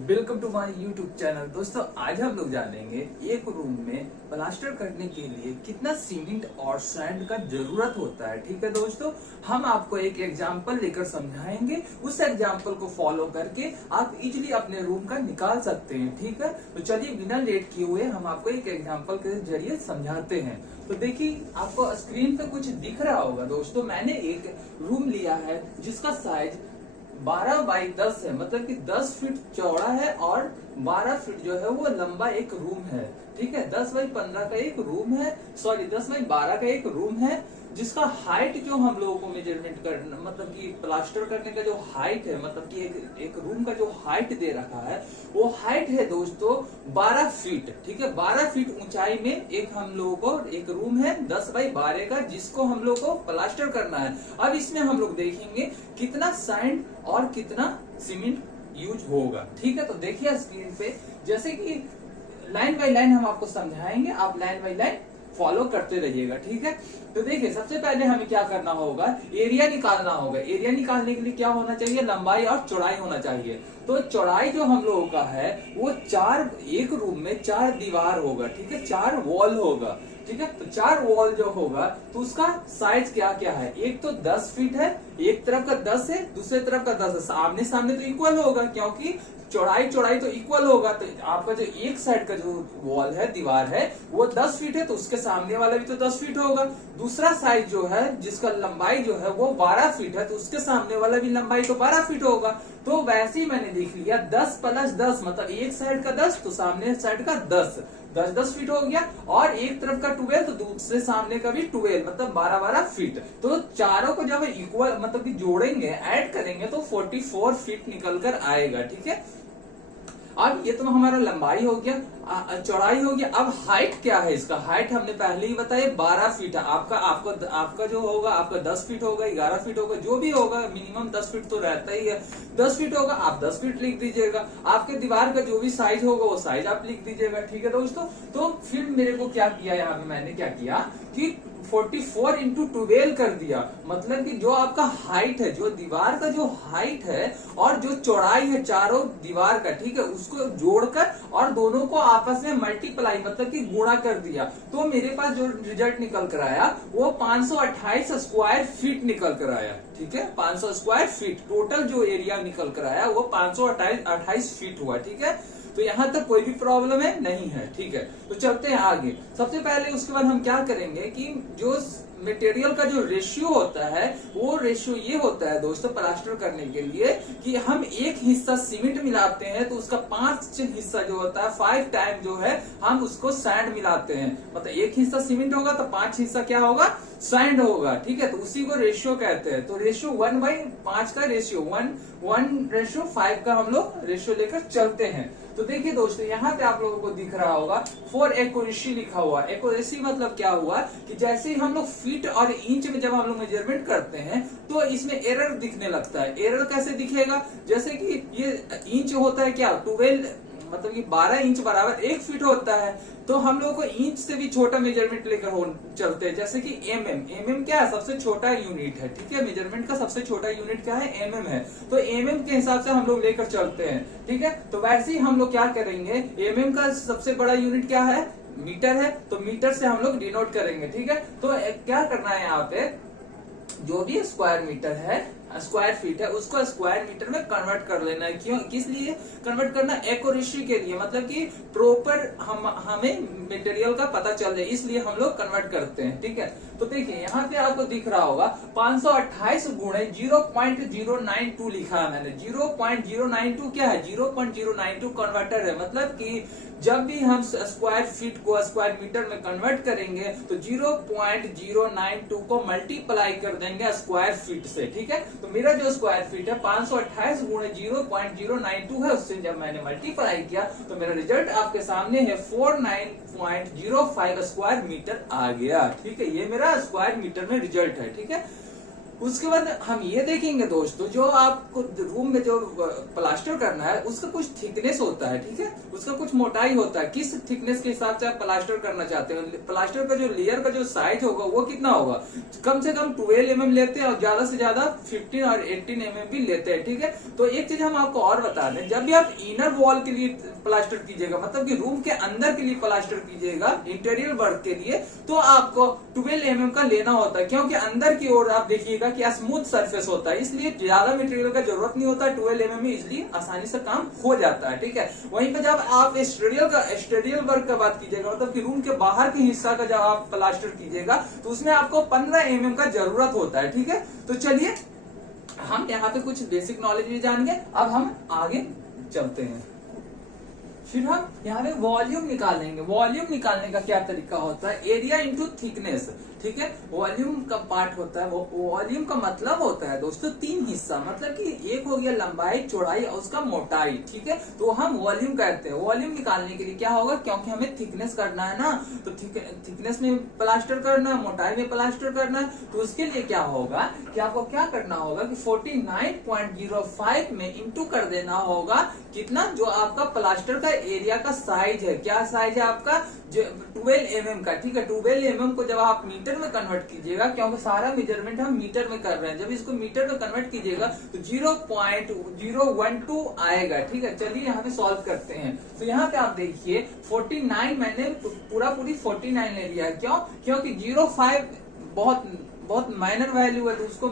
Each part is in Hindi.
Welcome to my YouTube channel. दोस्तों आज हम लोग जानेंगे एक रूम में प्लास्टर करने के लिए कितना सीमेंट और सैंड का जरूरत होता है। ठीक है दोस्तों, हम आपको एक एग्जांपल लेकर समझाएंगे। उस एग्जांपल को फॉलो करके आप इजीली अपने रूम का निकाल सकते हैं। ठीक है, तो चलिए बिना लेट किए हुए हम आपको एक एग्जाम्पल के जरिए समझाते हैं। तो देखिए आपको स्क्रीन पे कुछ दिख रहा होगा। दोस्तों मैंने एक रूम लिया है जिसका साइज 12 बाई 10 है, मतलब कि 10 फीट चौड़ा है और 12 फीट जो है वो लंबा एक रूम है। ठीक है, 10 बाई 15 का एक रूम है, सॉरी 10 बाई 12 का एक रूम है, जिसका हाइट जो हम लोगों को मेजरमेंट करना, मतलब कि प्लास्टर करने का जो हाइट है, मतलब कि एक रूम का जो हाइट दे रखा है वो हाइट है दोस्तों 12 फीट। ठीक है, 12 फीट ऊंचाई में एक हम लोगों को एक रूम है 10 बाई 12 का, जिसको हम लोग को प्लास्टर करना है। अब इसमें हम लोग देखेंगे कितना सैंड और कितना सीमेंट यूज होगा। ठीक है, तो देखिए स्क्रीन पे जैसे कि लाइन बाय लाइन हम आपको समझाएंगे, आप लाइन बाय लाइन फॉलो करते रहिएगा। ठीक है, तो देखिए सबसे पहले हमें क्या करना होगा, एरिया निकालना होगा। एरिया निकालने के लिए क्या होना चाहिए, लंबाई और चौड़ाई होना चाहिए। तो चौड़ाई जो हम लोगों का है वो एक रूम में 4 दीवार होगा। ठीक है, 4 वॉल होगा। ठीक है, तो 4 वॉल जो होगा तो उसका साइज क्या क्या है, एक तो 10 फीट है, एक तरफ का 10 है, दूसरे तरफ का 10 है। सामने सामने तो इक्वल होगा क्योंकि चौड़ाई तो इक्वल होगा। तो आपका जो एक साइड का जो वॉल है, दीवार है, वो 10 फीट है, तो उसके सामने वाला भी तो 10 फीट होगा। दूसरा साइड जो है जिसका लंबाई जो है वो 12 फीट है, तो उसके सामने वाला भी लंबाई तो 12 फीट होगा। तो वैसे ही मैंने देख लिया 10 प्लस 10 मतलब एक साइड का 10 तो सामने साइड का 10 फीट हो गया, और एक तरफ का 12 तो दूसरे सामने का भी 12 मतलब 12 फीट। तो चारों को जब इक्वल मतलब कि जोड़ेंगे, ऐड करेंगे तो 44 फीट निकल कर आएगा। ठीक है, अब ये तो हमारा लंबाई हो गया, चौड़ाई हो गया। अब हाइट क्या है, इसका हाइट हमने पहले ही बताया 12 फीट है। आपका जो होगा, आपका 10 फीट होगा, 11 फीट होगा, जो भी होगा, मिनिमम 10 फीट तो रहता ही है। 10 फीट होगा, आप 10 फीट लिख दीजिएगा। आपके दीवार का जो भी साइज होगा वो साइज आप लिख दीजिएगा। ठीक है दोस्तों, तो फिर मेरे को क्या किया, यहाँ पे मैंने क्या किया कि 44 इंटू 12 कर दिया। मतलब कि जो आपका हाइट है, जो दीवार का जो हाइट है और जो चौड़ाई है चारों दीवार का, ठीक है, उसको जोड़कर और दोनों को आपस में मल्टीप्लाई मतलब कि गुणा कर दिया। तो मेरे पास जो रिजल्ट निकल कर आया वो 528 स्क्वायर फीट निकल कर आया। ठीक है, 500 स्क्वायर फीट टोटल जो एरिया निकल कर आया वो 528 फीट हुआ। ठीक है, तो यहां तक कोई भी प्रॉब्लम है नहीं है। ठीक है, तो चलते हैं आगे। सबसे पहले उसके बाद हम क्या करेंगे कि जो मटेरियल का जो रेशियो होता है वो रेशियो ये होता है दोस्तों प्लास्टर करने के लिए कि हम एक हिस्सा सीमेंट मिलाते हैं तो उसका 5 हिस्सा जो होता है 5 टाइम जो है हम उसको सैंड मिलाते हैं। मतलब एक हिस्सा सीमेंट होगा तो 5 हिस्सा क्या होगा, सैंड होगा। ठीक है, तो उसी को रेशियो कहते हैं। तो रेशियो 1/5 का रेशियो 1:5 का हम लोग रेशियो लेकर चलते हैं। तो देखिए दोस्तों यहाँ पे आप लोगों को दिख रहा होगा फॉर एक्यूरेसी लिखा हुआ। एक्यूरेसी मतलब क्या हुआ कि जैसे ही हम लोग फीट और इंच में जब हम लोग मेजरमेंट करते हैं तो इसमें एरर दिखने लगता है। एरर कैसे दिखेगा, जैसे कि ये इंच होता है क्या 12 मतलब कि 12 इंच बराबर 1 फीट होता है, तो हम लोग को इंच से भी छोटा मेजरमेंट लेकर चलते हैं। जैसे कि एमएम क्या है, सबसे छोटा यूनिट है। ठीक है, मेजरमेंट का सबसे छोटा यूनिट क्या है, एमएम है। तो एमएम के हिसाब से हम लोग लेकर चलते हैं। ठीक है, तो वैसे ही हम लोग क्या करेंगे, एमएम का सबसे बड़ा यूनिट क्या है, मीटर है, तो मीटर से हम लोग डिनोट करेंगे। ठीक है, तो क्या करना है, यहाँ पे जो भी स्क्वायर मीटर है, स्क्वायर फीट है, उसको स्क्वायर मीटर में कन्वर्ट कर लेना है। क्यों, किस लिए कन्वर्ट करना, एक्यूरेसी के लिए, मतलब कि प्रॉपर हमें मटेरियल का पता चल जाए, इसलिए हम लोग कन्वर्ट करते हैं। ठीक है, तो देखिए यहाँ पे आपको दिख रहा होगा 528 गुणे 0.092 लिखा है मैंने। 0.092 क्या है, 0.092 कन्वर्टर है। मतलब कि जब भी हम स्क्वायर फीट को स्क्वायर मीटर में कन्वर्ट करेंगे तो 0.092 को मल्टीप्लाई कर देंगे स्क्वायर फीट से। ठीक है, तो मेरा जो स्क्वायर फीट है 528 गुणे 0.092 है, उससे जब मैंने मल्टीप्लाई किया तो मेरा रिजल्ट आपके सामने है 49.05 स्क्वायर मीटर आ गया। ठीक है, ये मेरा स्क्वायर मीटर में रिजल्ट है। ठीक है, उसके बाद हम ये देखेंगे दोस्तों, जो आपको रूम में जो प्लास्टर करना है उसका कुछ थिकनेस होता है, ठीक है, उसका कुछ मोटाई होता है, किस थिकनेस के हिसाब से आप प्लास्टर करना चाहते हो। प्लास्टर का जो लेयर का जो साइज होगा वो कितना होगा, कम से कम 12 mm लेते हैं और ज्यादा से ज्यादा 15 और 18 mm भी लेते हैं, ठीक है। तो एक चीज हम आपको और बता दें, जब भी आप इनर वॉल के लिए प्लास्टर कीजिएगा, मतलब कि रूम के अंदर के लिए प्लास्टर कीजिएगा इंटीरियर वर्क के लिए, तो आपको 12 mm का लेना होता है, क्योंकि अंदर की ओर आप देखिएगा कि स्मूथ सरफेस होता है, इसलिए ज्यादा मटेरियल का जरूरत नहीं होता। 12 mm में इसलिए आसानी से काम हो जाता है, ठीक है। वहीं पे जब आप एक्सटीरियर वर्क का बात कीजिएगा, मतलब कि रूम के बाहर के हिस्सा का जब आप प्लास्टर कीजिएगा तो उसमें आपको 15 mm का जरूरत होता है, ठीक है। तो चलिए हम यहाँ पे कुछ बेसिक नॉलेज भी जान गए, अब हम आगे चलते हैं। फिर हम यहाँ पे वॉल्यूम निकालेंगे। वॉल्यूम निकालने का क्या तरीका होता है, एरिया इंटू थिकनेस, ठीक है। वॉल्यूम का पार्ट होता है, वॉल्यूम का मतलब होता है दोस्तों 3 हिस्सा, मतलब कि एक हो गया लंबाई, चौड़ाई और उसका मोटाई, ठीक है। तो हम वॉल्यूम कहते हैं। वॉल्यूम निकालने के लिए क्या होगा, क्योंकि हमें थिकनेस करना है ना, तो थिकनेस में प्लास्टर करना है, मोटाई में प्लास्टर करना है, तो उसके लिए क्या होगा कि आपको क्या करना होगा कि 49.05 में इंटू कर देना होगा कितना, जो आपका प्लास्टर का एरिया का साइज है। क्या साइज है आपका, 12 mm का, ठीक है। 12 mm को जब आप मीटर में कन्वर्ट कीजिएगा, क्योंकि सारा मेजरमेंट हम मीटर में कर रहे हैं, जब इसको मीटर में कन्वर्ट कीजिएगा तो 0.012 आएगा, ठीक है। चलिए यहाँ पे सॉल्व करते हैं। तो यहाँ पे आप देखिए 49, मैंने पूरी 49 ले लिया है, क्यों, क्योंकि 05 बहुत माइनर वैल्यू है, तो उसको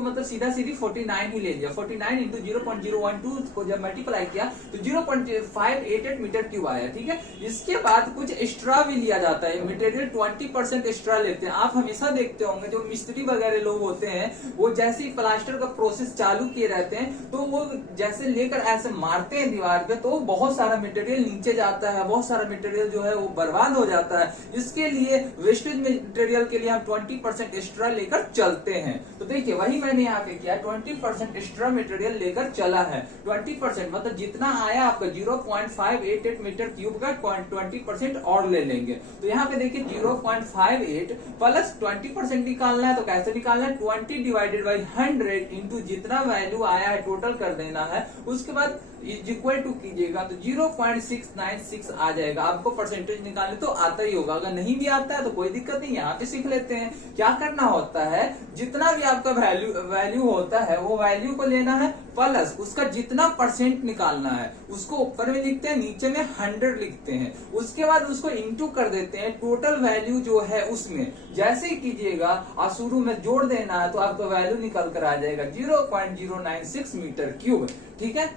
मतलब सीधा सीधी 49 ही ले लिया। 49 इंटू 0.012 को जब मल्टीप्लाई किया तो 0.588 मीटर क्यूब आया, ठीक है। इसके बाद कुछ एक्स्ट्रा भी लिया जाता है, मटेरियल 20% एक्स्ट्रा लेते हैं। आप हमेशा देखते होंगे जो मिस्त्री वगैरह लोग होते हैं, वो जैसे ही प्लास्टर का प्रोसेस चालू किए रहते हैं, तो वो जैसे लेकर ऐसे मारते हैं दीवार पे, तो बहुत सारा मटेरियल नीचे जाता है, बहुत सारा मटेरियल जो है वो बर्बाद हो जाता है। इसके लिए वेस्टेज मटेरियल के लिए हम 20% एक्स्ट्रा लेकर चलते हैं। तो देखिए वही मैंने यहाँ पे किया, 20% एक्स्ट्रा मटेरियल लेकर चला है। 20% मतलब जितना आया आपका 0.588 मीटर क्यूब का 20% और ले लेंगे। तो यहाँ पे देखिए 0.58 प्लस 20% निकालना है, तो कैसे निकालना है, 20 डिवाइडेड बाई 100 इंटू जितना वैल्यू आया है टोटल कर देना है। उसके बाद इज इक्वल टू कीजिएगा तो 0.696 आ जाएगा। आपको परसेंटेज निकालने तो आता ही होगा, अगर नहीं भी आता है तो कोई दिक्कत नहीं, यहाँ पे सीख लेते हैं। क्या करना होता है, जितना भी आपका वैल्यू होता है वो वैल्यू को लेना है, प्लस उसका जितना परसेंट निकालना है उसको ऊपर में लिखते हैं, नीचे में 100 लिखते हैं। उसके बाद उसको इंटू कर देते हैं टोटल वैल्यू जो है उसमें। जैसे ही कीजिएगा और शुरू में जोड़ देना है तो आपका वैल्यू निकल कर आ जाएगा 0.096 मीटर क्यूब, ठीक है।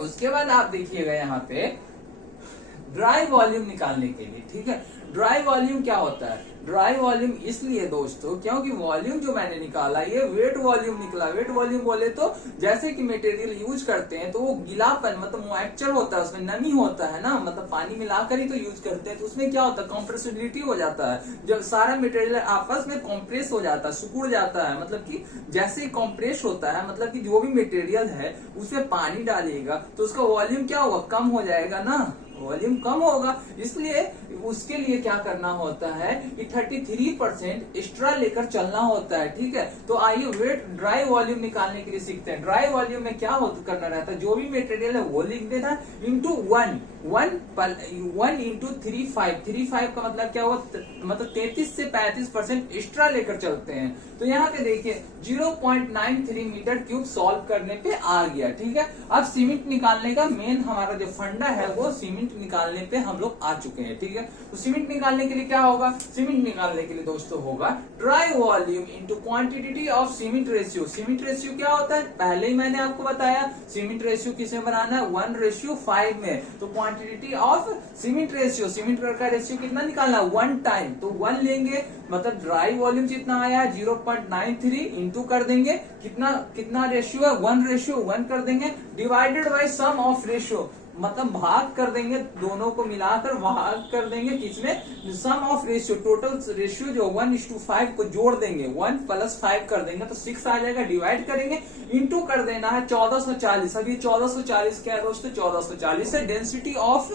उसके बाद आप देखिएगा यहाँ पे ड्राई वॉल्यूम निकालने के लिए, ठीक है। ड्राई वॉल्यूम क्या होता है, ड्राई वॉल्यूम इसलिए दोस्तों क्योंकि वॉल्यूम जो मैंने निकाला ये वेट वॉल्यूम निकला। वेट वॉल्यूम बोले तो जैसे कि मटेरियल यूज करते हैं तो वो गीलापन मतलब मॉइस्चर होता है, उसमें नमी होता है ना, मतलब पानी मिलाकर ही तो यूज करते हैं, तो उसमें क्या होता है, कंप्रेसिबिलिटी हो जाता है। जब सारा मटेरियल आपस में कॉम्प्रेस हो जाता है, सिकुड़ जाता है, मतलब कि जैसे ही कॉम्प्रेस होता है, मतलब कि जो भी मटेरियल है उसमें पानी डालिएगा तो उसका वॉल्यूम क्या होगा, कम हो जाएगा ना, वॉल्यूम कम होगा। इसलिए उसके लिए क्या करना होता है कि 33% एक्स्ट्रा लेकर चलना होता है, ठीक है। तो आइए वेट ड्राई वॉल्यूम निकालने के लिए सीखते हैं। ड्राई वॉल्यूम में क्या करना रहता है, जो भी मटेरियल है वो लिख देना इंटू 1 इंटू 35 का मतलब क्या हुआ, मतलब 33 से 35% एक्स्ट्रा लेकर चलते हैं। तो यहाँ पे देखिए 0.93 मीटर क्यूब सॉल्व करने पे आ गया, ठीक है। अब सीमेंट निकालने का मेन हमारा जो फंडा है वो सीमेंट निकालने पे हम लोग आ चुके हैं, ठीक है। तो सीमेंट निकालने के लिए क्या होगा, सीमेंट निकालने के लिए दोस्तों होगा dry volume into quantity of cement ratio. Cement ratio क्या होता है, पहले ही मैंने आपको बताया, सीमेंट रेशियो किसे बनाना है, 1:5 में। तो quantity of cement ratio, cement का रेशियो कितना निकालना, 1 टाइम, तो 1 लेंगे, मतलब ड्राई वॉल्यूम जितना आया 0.93 इंटू कर देंगे, कितना रेशियो है, 1:1 कर देंगे, divided by sum of ratio, मतलब भाग कर देंगे, दोनों को मिलाकर भाग कर देंगे किसमें, सम ऑफ रेशियो, टोटल रेशियो जो 1:5 को जोड़ देंगे, 1 + 5 कर देंगे तो 6 आ जाएगा, डिवाइड करेंगे, इंटू कर देना है 1440। अब ये 1440 क्या है दोस्तों, 1440 है density of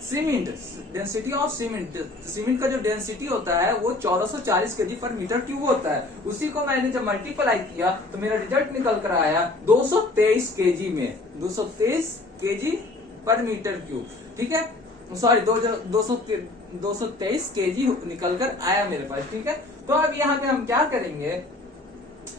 cement, density of cement, cement का जो डेंसिटी होता है वो 1440 केजी पर मीटर क्यूब होता है। उसी को मैंने जब मल्टीप्लाई किया तो मेरा रिजल्ट निकल कर आया 223 केजी में, 223 केजी पर मीटर क्यूब। ठीक है, सॉरी 223 केजी निकल कर आया मेरे पास। ठीक है, तो अब यहाँ पे हम क्या करेंगे,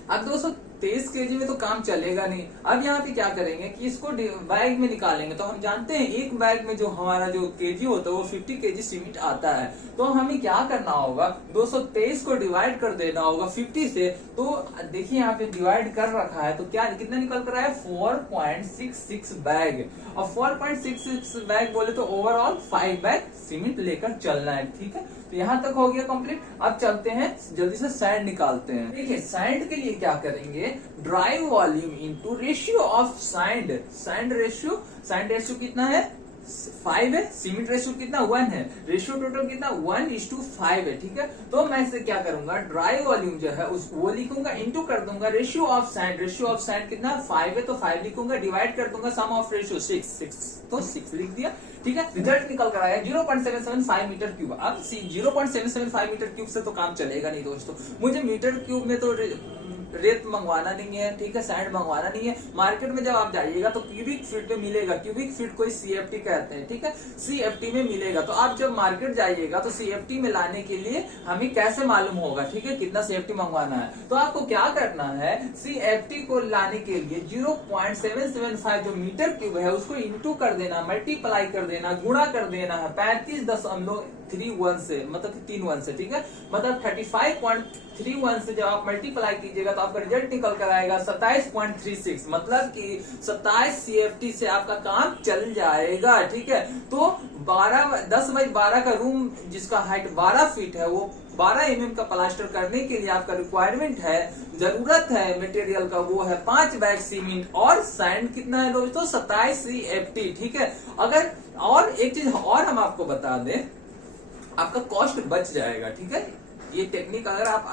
अब 223 केजी में तो काम चलेगा नहीं। अब यहाँ पे क्या करेंगे कि इसको बैग में निकालेंगे। तो हम जानते हैं एक बैग में जो हमारा जो केजी होता है वो 50 केजी सीमेंट आता है। तो हमें क्या करना होगा, 223 को डिवाइड कर देना होगा 50 से। तो देखिए यहाँ पे डिवाइड कर रखा है, तो क्या कितना निकल कर आया, 4.66 बैग। और 4.66 बैग बोले तो ओवरऑल 5 बैग सीमेंट लेकर चलना है। ठीक है, तो यहाँ तक हो गया कंप्लीट। अब चलते हैं जल्दी से सैंड निकालते हैं। देखिए सैंड के लिए क्या करेंगे, dry volume into ratio of sand. Sand ratio कितना है, 5 है। सीमेंट रेशियो कितना, 1 है। रेशियो टोटल कितना, 1:5 है। ठीक है, तो मैं इसे क्या करूंगा, ड्राई वॉल्यूम जो है उस वो लिखूंगा, इंटू कर दूंगा ratio of sand. Ratio of sand कितना, 5 है, तो 5 लिखूंगा, डिवाइड कर दूंगा सम ऑफ रेशियो 6, तो 6 लिख दिया। ठीक है, रिजल्ट निकल कर आया 0.775 मीटर क्यूब। अब 0.775 मीटर क्यूब से तो काम चलेगा नहीं दोस्तों, मुझे मीटर क्यूब में तो रेत मंगवाना नहीं है। ठीक है, सैंड मंगवाना नहीं है। मार्केट में जब आप जाइएगा तो क्यूबिक फीट में मिलेगा, क्यूबिक फीट को CFT कहते हैं। ठीक है, CFT में मिलेगा। तो आप जब मार्केट जाइएगा तो CFT में लाने के लिए हमें कैसे मालूम होगा, ठीक है, कितना CFT मंगवाना है। तो आपको क्या करना है, CFT को लाने के लिए 0.775 जो मीटर क्यूब है उसको इंटू कर देना, मल्टीप्लाई कर देना, गुणा कर देना है 35.31 से, मतलब 31 से। ठीक है, मतलब 35.31 से जब आप मल्टीप्लाई कीजिएगा तो आपका रिजल्ट निकल कर आएगा 27.36, मतलब कि 27 CFT से आपका काम चल जाएगा। ठीक है, तो 10x12 का रूम जिसका हाइट 12 फीट है वो 12 mm का प्लास्टर करने के लिए आपका रिक्वायरमेंट है, जरूरत है मटेरियल का, वो है 5 बैग सीमेंट। और सैंड कितना है दोस्तों, 27 CFT। ठीक है, अगर और एक चीज और हम आपको बता दें, आपका कॉस्ट बच जाएगा। ठीक है, ये टेक्निक अगर आप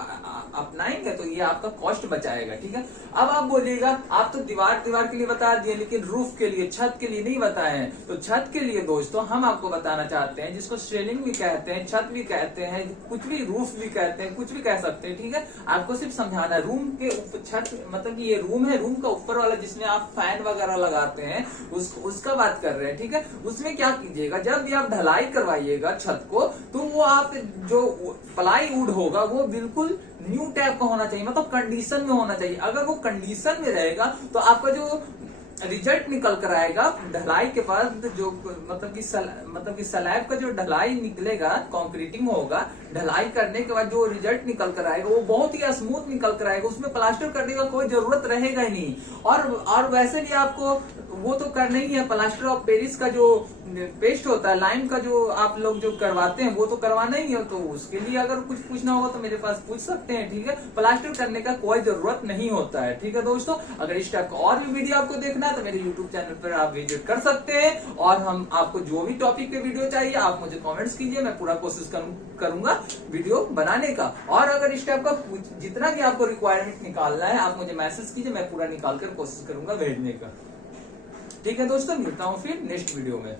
अपनाएंगे तो ये आपका कॉस्ट बचाएगा। ठीक है, अब आप बोलिएगा आप तो दीवार के लिए बता दिए लेकिन रूफ के लिए, छत के लिए नहीं बताए हैं। तो छत के लिए दोस्तों हम आपको बताना चाहते हैं, जिसको शेलिंग भी कहते हैं, छत भी कहते हैं, कुछ भी रूफ भी कहते हैं, कुछ भी कह सकते हैं। ठीक है, आपको सिर्फ समझाना, रूम के छत मतलब कि ये रूम है, रूम का ऊपर वाला जिसमें आप फैन वगैरह लगाते हैं उसका बात कर रहे हैं। ठीक है, उसमें क्या कीजिएगा, जब भी आप ढलाई करवाइएगा छत को तो वो आप जो प्लाई होगा वो बिल्कुल न्यू टाइप का होना चाहिए, मतलब कंडीशन में होना चाहिए। अगर वो कंडीशन में रहेगा तो आपका जो रिजल्ट निकल कर आएगा ढलाई के बाद, जो मतलब कि स्लैब का जो ढलाई निकलेगा, कंक्रीटिंग होगा, ढलाई करने के बाद जो रिजल्ट निकल कर आएगा वो बहुत ही स्मूथ निकल कर आएगा, उसमें प्लास्टर करने का कोई जरूरत रहेगा ही नहीं। और वैसे भी आपको वो तो करना ही है, प्लास्टर ऑफ पेरिस का जो पेस्ट होता है, लाइम का जो आप लोग जो करवाते हैं वो तो करवाना ही है। तो उसके लिए अगर कुछ पूछना होगा तो मेरे पास पूछ सकते हैं। ठीक है, प्लास्टर करने का कोई जरूरत नहीं होता है। ठीक है दोस्तों, अगर इस टाइप का और भी वीडियो आपको देखना है तो मेरे YouTube चैनल पर आप विजिट कर सकते हैं। और हम आपको जो भी टॉपिक पे वीडियो चाहिए आप मुझे कमेंट्स कीजिए, मैं पूरा कोशिश करूंगा वीडियो बनाने का। और अगर इस टाइप का जितना भी आपको रिक्वायरमेंट निकालना है आप मुझे मैसेज कीजिए, मैं पूरा निकाल कर कोशिश करूंगा भेजने का। ठीक है दोस्तों, मिलता हूँ फिर नेक्स्ट वीडियो में।